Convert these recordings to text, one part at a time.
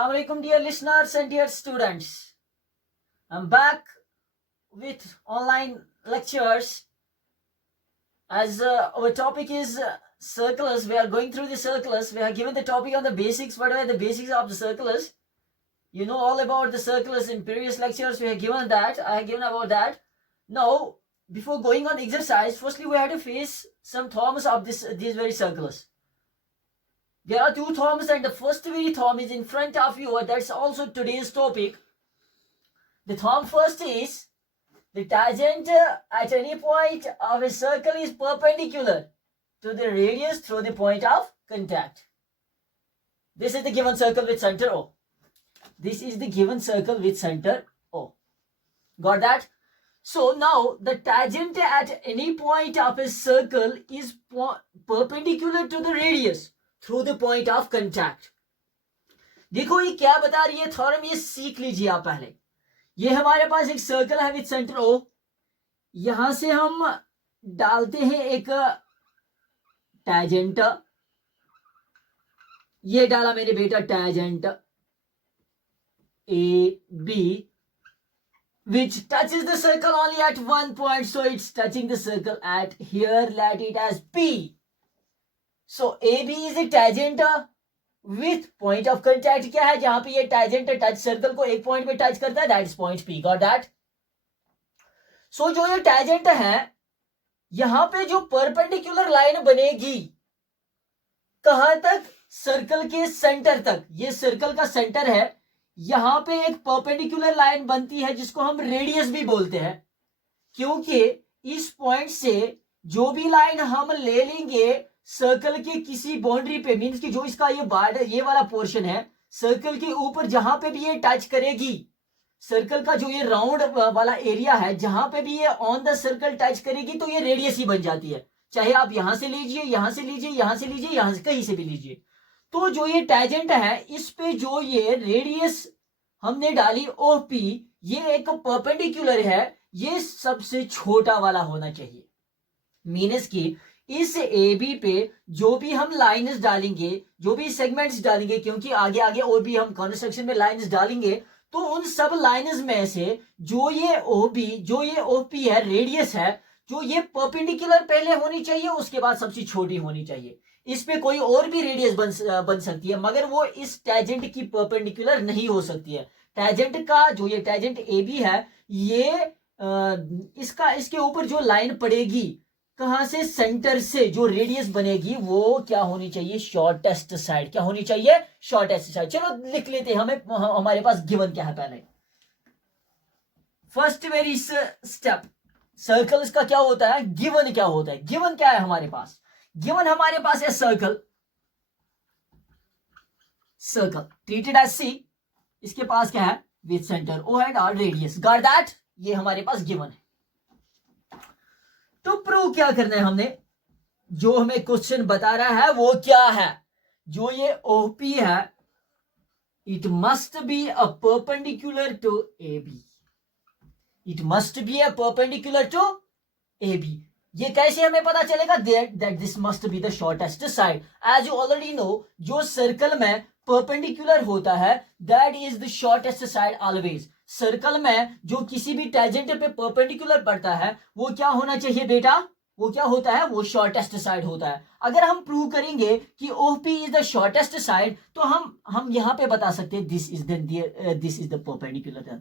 Assalamu alaikum, dear listeners and dear students. I'm back with online lectures. As our topic is circulars, we are going through the circulars. We are given the topic on the basics. What are the basics of the circulars? You know all about the circulars in previous lectures. We have given that. I have given about that. Now, before going on exercise, firstly we have to face some terms of these very circulars. There are two terms, and the first very term is in front of you. That's also today's topic. The term first is the tangent at any point of a circle is perpendicular to the radius through the point of contact. This is the given circle with center O. This is the given circle with center O. Got that? So now the tangent at any point of a circle is perpendicular to the radius through the point of contact. देखो ये क्या बता रही है theorem, ये सीख लीजिए आप पहले. ये हमारे पास एक सर्कल है विद सेंटर O. यहां से हम डालते हैं एक टैजेंट. ये डाला मेरे बेटा टैजेंट AB, which touches the circle only at one point, so it's touching the circle at here. Let it as P. So AB is a tangent with point of contact. क्या है जहां पे ये tangent टच सर्कल को एक point पे touch करता है, that is point P. Got that? So जो ये tangent है, यहां पे जो परपेंडिकुलर लाइन बनेगी कहां तक? सर्कल के सेंटर तक. ये सर्कल का सेंटर है, यहां पे एक परपेंडिकुलर लाइन बनती है जिसको हम रेडियस भी बोलते हैं, क्योंकि इस पॉइंट से जो भी लाइन हम ले लेंगे सर्कल के किसी बाउंड्री पे, मींस कि जो इसका ये बॉर्डर, ये वाला पोर्शन है सर्कल के ऊपर, जहां पे भी ये टच करेगी, सर्कल का जो ये राउंड वाला एरिया है, जहां पे भी ये ऑन द सर्कल टच करेगी तो ये रेडियस ही बन जाती है. चाहे आप यहां से लीजिए, यहां से लीजिए, यहां से लीजिए, यहां से कहीं से भी लीजिए. तो जो ये टैजेंट है, इस पे जो ये रेडियस हमने डाली OP, ये एक परपेंडिकुलर है, ये सबसे छोटा वाला होना चाहिए. मीनस की इस AB पे जो भी हम लाइन्स डालेंगे, जो भी सेगमेंट्स डालेंगे, क्योंकि आगे आगे और भी हम कंस्ट्रक्शन में लाइन्स डालेंगे, तो उन सब लाइन्स में से जो ये OB, जो ये OP है, रेडियस है, जो ये परपेंडिकुलर पहले होनी चाहिए, उसके बाद सबसे छोटी होनी चाहिए. इस पे कोई और भी रेडियस बन सकती है, मगर वो इस टैजेंट की परपेंडिकुलर नहीं हो सकती है. टैजेंट का जो ये टैजेंट AB है, ये इसके ऊपर जो लाइन पड़ेगी, कहां से? सेंटर से जो रेडियस बनेगी वो क्या होनी चाहिए? Shortest side. क्या होनी चाहिए? Shortest side. चलो लिख लेते हैं, हमारे पास गिवन क्या है पहले. फर्स्ट वेरी स्टेप, सर्कल्स का क्या होता है, गिवन क्या होता है. गिवन क्या है हमारे पास? गिवन हमारे पास है सर्कल ट्रीटेड एज C. इसके पास क्या है? With centre O and R radius. Got that? ये हमारे पास गिवन है. तो प्रूव क्या करना है हमने? जो हमें क्वेश्चन बता रहा है वो क्या है? जो ये OP है, it must be a perpendicular to AB. It must be a perpendicular to AB. ये कैसे हमें पता चलेगा? That this must be the shortest side. As you already know, जो सर्कल में परपेंडिकुलर होता है, that is the shortest side always. Circle में जो किसी भी टैजेंट पे परपेंडिकुलर पड़ता है, वो क्या होना चाहिए बेटा? वो क्या होता है? वो शॉर्टेस्ट साइड होता है. अगर हम प्रूव करेंगे कि OP is the shortest side, तो हम यहां पे बता सकते हैं this is the perpendicular.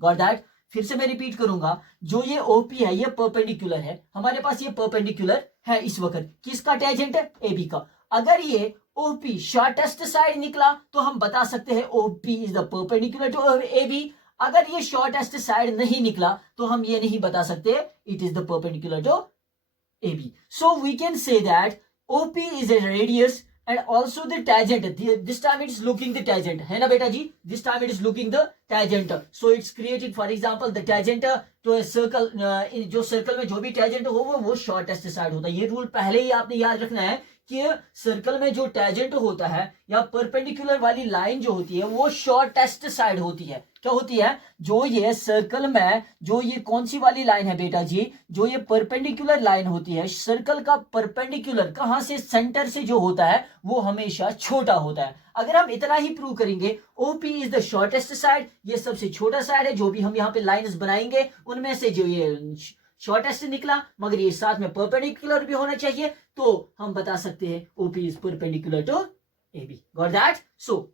Got that? फिर से मैं रिपीट करूंगा, जो ये OP है, ये परपेंडिकुलर है. हमारे पास ये परपेंडिकुलर है इस वक्त. किसका टैजेंट है? AB का. अगर ये OP शॉर्टेस्ट साइड निकला तो हम बता सकते हैं OP is the perpendicular to AB. अगर ये शॉर्टेस्ट साइड नहीं निकला तो हम ये नहीं बता सकते it is the perpendicular to AB. So we can say that OP is a radius and also the tangent. This time it is looking the tangent, है ना बेटा जी? This time it is looking the tangent. So it's creating, for example, the tangent to a circle. जो circle में जो भी tangent हो वो shortest side होता है. ये रूल पहले ही आपने याद रखना है कि सर्कल में जो टेंजेंट होता है या परपेंडिकुलर वाली लाइन जो होती है वो शॉर्टेस्ट साइड होती है। क्या होती है? जो ये सर्कल में जो ये कौन सी वाली लाइन है बेटा जी, जो ये परपेंडिकुलर लाइन होती है, सर्कल का परपेंडिकुलर कहां से, सेंटर से जो होता है वो हमेशा छोटा होता है। अगर हम इतना ही प्रूव करेंगे OP is the shortest side, ये सबसे छोटा साइड है, जो भी हम यहाँ पे लाइंस बनाएंगे उनमें से जो ये शॉर्टेस्ट निकला मगर ये साथ में परपेंडिकुलर भी होना चाहिए, तो हम बता सकते हैं OP is perpendicular to AB. Got that? So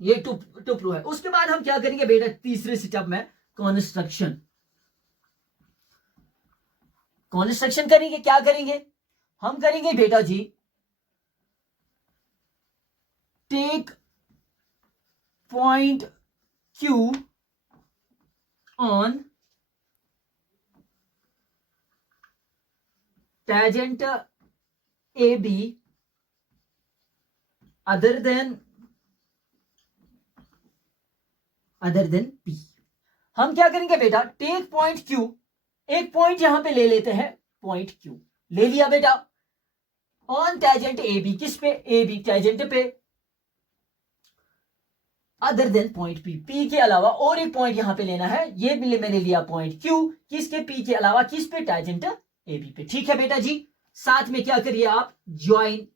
ये टू प्रूव है। उसके बाद हम क्या करेंगे बेटा, तीसरे स्टेप में कंस्ट्रक्शन करेंगे। क्या करेंगे? हम करेंगे बेटा जी, take point Q on tangent AB other than P। हम क्या करेंगे बेटा, टेक पॉइंट Q, एक पॉइंट यहां पे ले लेते हैं, पॉइंट Q ले लिया बेटा, ऑन टेंजेंट AB, किस पे? AB टेंजेंट पे, other than point P, P के अलावा और एक पॉइंट यहां पे लेना है, ये भी मैंने लिया पॉइंट Q, किसके? P के अलावा, किस पे? टेंजेंट AB पे। ठीक है बेटा जी, साथ में क्या करिए आप, ज्वाइन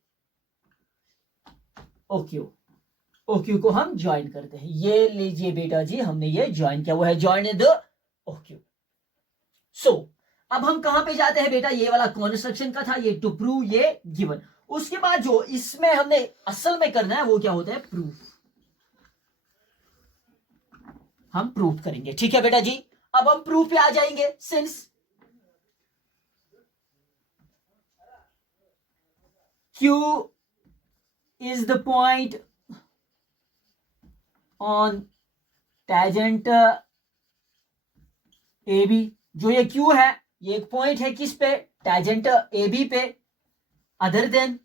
OQ को हम ज्वाइन करते हैं। ये लीजिए बेटा जी, हमने ये ज्वाइन किया, वो है ज्वाइन द OQ। सो अब हम कहां पे जाते हैं बेटा, ये वाला कंस्ट्रक्शन का था, ये टू प्रूव ये गिवन। उसके बाद जो इसमें हमने असल में करना है वो क्या होता है, प्रूफ। हम प्रूफ करेंगे। ठीक है बेटा जी, अब हम प्रूफ पे आ जाएंगे। Since Q is the point on tangent AB, जो ये Q है ये एक पॉइंट है किस पे, टेंजेंट AB पे, अदर देन,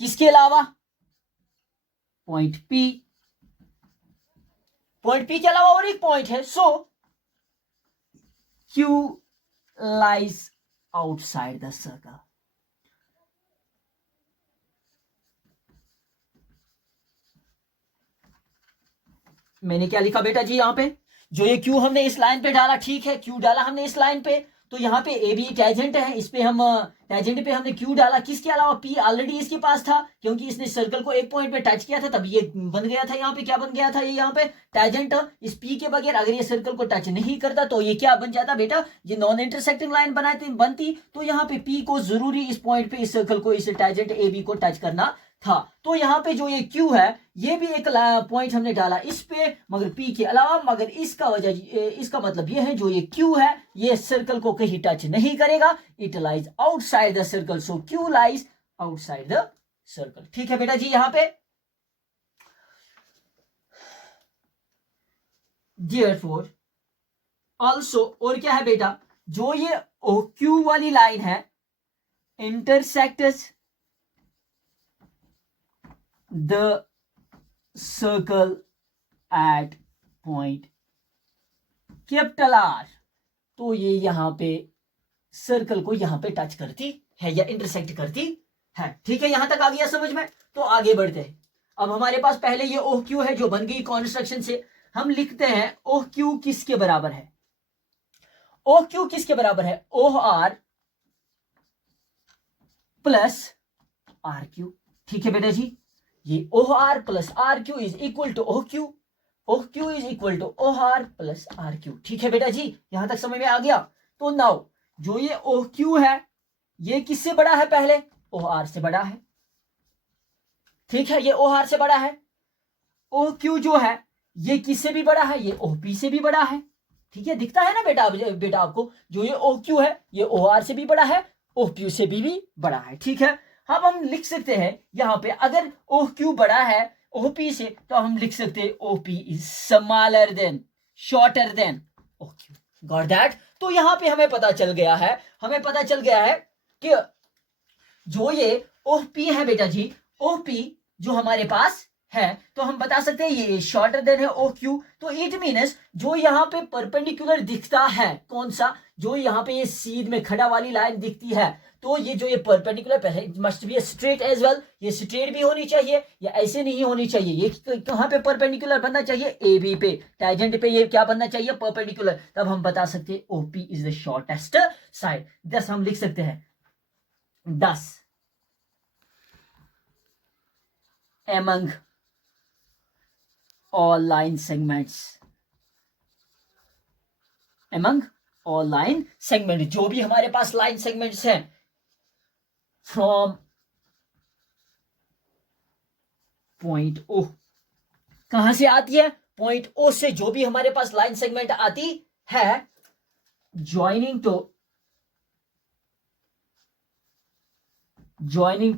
किसके अलावा, पॉइंट P के अलावा और एक पॉइंट है। सो Q lies outside the circle। मैंने क्या लिखा बेटा जी, यहां पे जो ये Q हमने इस लाइन पे डाला, ठीक है, Q डाला हमने इस लाइन पे, तो यहाँ पे AB टेंजेंट है, इस पे हम टेंजेंट पे हमने Q डाला, किसके अलावा, P ऑलरेडी इसके पास था, क्योंकि इसने सर्कल को एक पॉइंट पे टच किया था, तब ये बन गया था। यहाँ पे क्या बन गया था, ये यहाँ पे टेंजेंट इस P के बगैर अगर ये सर्कल को टच नहीं करता तो ये क्या बन जाता बेटा, ये नॉन इंटरसेक्टिंग लाइन बनती। तो यहाँ पे P को जरूरी इस पॉइंट पे इस सर्कल को, इस टेंजेंट AB को टच करना था। तो यहाँ पे जो ये Q है ये भी एक पॉइंट हमने डाला इस पे, मगर P के अलावा, मगर इसका मतलब ये है जो ये Q है ये सर्कल को कहीं टच नहीं करेगा, it lies outside the circle. So Q lies outside the circle. ठीक है बेटा जी, यहाँ पे therefore also, और क्या है बेटा, जो ये OQ वाली लाइन है intersects the circle at point capital R, तो ये यहां पे सर्कल को यहां पे टच करती है या इंटरसेक्ट करती है। ठीक है, यहां तक आ गया समझ में? तो आगे बढ़ते हैं। अब हमारे पास पहले ये OQ है जो बन गई कंस्ट्रक्शन से, हम लिखते हैं OQ किसके बराबर है, OQ किसके बराबर है, OR प्लस RQ। ठीक है बेटा जी, ये OR plus RQ is equal to OQ is equal to OR plus RQ। ठीक है बेटा जी, यहां तक समझ में आ गया? तो नाउ जो ये OQ है ये किससे बड़ा है, पहले OR से बड़ा है। ठीक है, ये OR से बड़ा है। OQ जो है ये किससे भी बड़ा है, ये OP से भी बड़ा है। ठीक है, दिखता है ना बेटा आपको, जो ये OQ है ये OR से भी बड़ा है, OQ से भी बड़ा है। ठीक है, अब हम लिख सकते हैं यहां पे, अगर OQ बड़ा है OP से तो हम लिख सकते हैं OP is smaller than, shorter than OQ। Got that? तो यहां पे हमें पता चल गया है कि जो ये OP है बेटा जी, OP जो हमारे पास है तो हम बता सकते हैं ये शॉर्टर देन है ओ क्यू। तो इट मीन्स जो यहाँ पे परपेंडिकुलर दिखता है, कौन सा, जो यहाँ पे ये सीध में खड़ा वाली लाइन दिखती है, तो ये जो ये परपेंडिकुलर पहले must be straight as well, ये स्ट्रेट भी होनी चाहिए या ऐसे नहीं होनी चाहिए, ये कहाँ पे परपेंडिकुलर बनना चाहिए, ए बी पे, टैजेंट पे ये क्या बनना चाहिए, परपेंडिकुलर। तब हम बता सकते हैं OP is the shortest side. 10 हम लिख सकते हैं, 10 among all line segments, among all line segment, जो भी हमारे पास लाइन सेगमेंट्स हैं फ्रॉम पॉइंट ओ, कहां से आती है, पॉइंट ओ से जो भी हमारे पास लाइन सेगमेंट आती है ज्वाइनिंग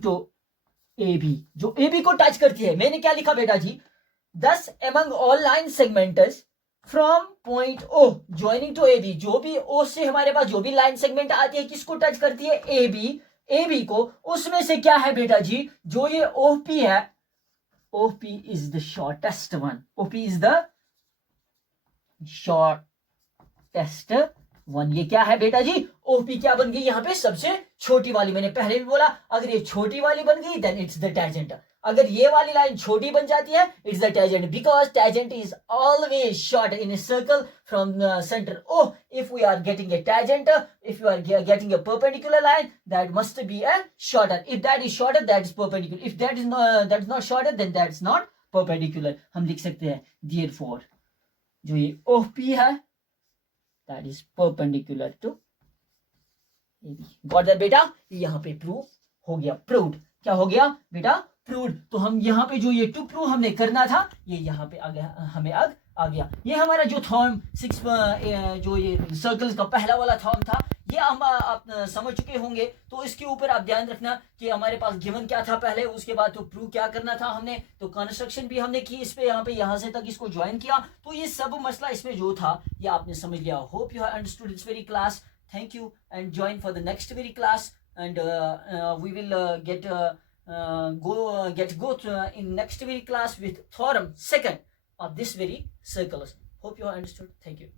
टू ए बी, जो ए बी को टच करती है। मैंने क्या लिखा बेटा जी, 10 among all line segments from point O joining to AB, जो भी O से हमारे पास जो भी लाइन सेगमेंट आती है किसको टच करती है, ए बी को, उसमें से क्या है बेटा जी, जो ये OP है, OP is the shortest one, OP is the shortest one। ये क्या है बेटा जी, OP क्या बन गई यहाँ पे, सबसे छोटी वाली। मैंने पहले भी बोला अगर ये छोटी वाली बन गई देन इट्स द टैजेंट, अगर ये वाली लाइन छोटी बन जाती है it's the tangent, because tangent is always short in a circle from centre O. If we are getting a tangent, if you are getting a perpendicular line, that must be a shorter, if that is shorter that is perpendicular, if that is not shorter then that is not perpendicular. हम लिख सकते हैं therefore जो ये OP है that is perpendicular to AB। Got that बेटा, यहाँ पे प्रूव हो गया, प्रूव्ड, क्या हो गया बेटा, प्रूव्ड। तो हम यहाँ पे जो ये टू प्रूव हमने करना था ये यहाँ पे आ गया, हमें आ गया। ये हमारा जो थॉर्म 6 जो ये सर्कल्स का पहला वाला थॉर्म था ये हम आप समझ चुके होंगे। तो इसके ऊपर आप ध्यान रखना कि हमारे पास गिवन क्या था पहले, उसके बाद तो प्रूव क्या करना था हमने, तो कंस्ट्रक्शन भी हमने की इस पे, यहाँ पे यहाँ से तक इसको ज्वाइन किया। तो ये सब मसला इसमें जो था ये आपने समझ लिया। Hope you have understood this very class. Thank you and join for the next very class, and we will go in next very class with theorem 2 of this very circles. Hope you have understood. Thank you.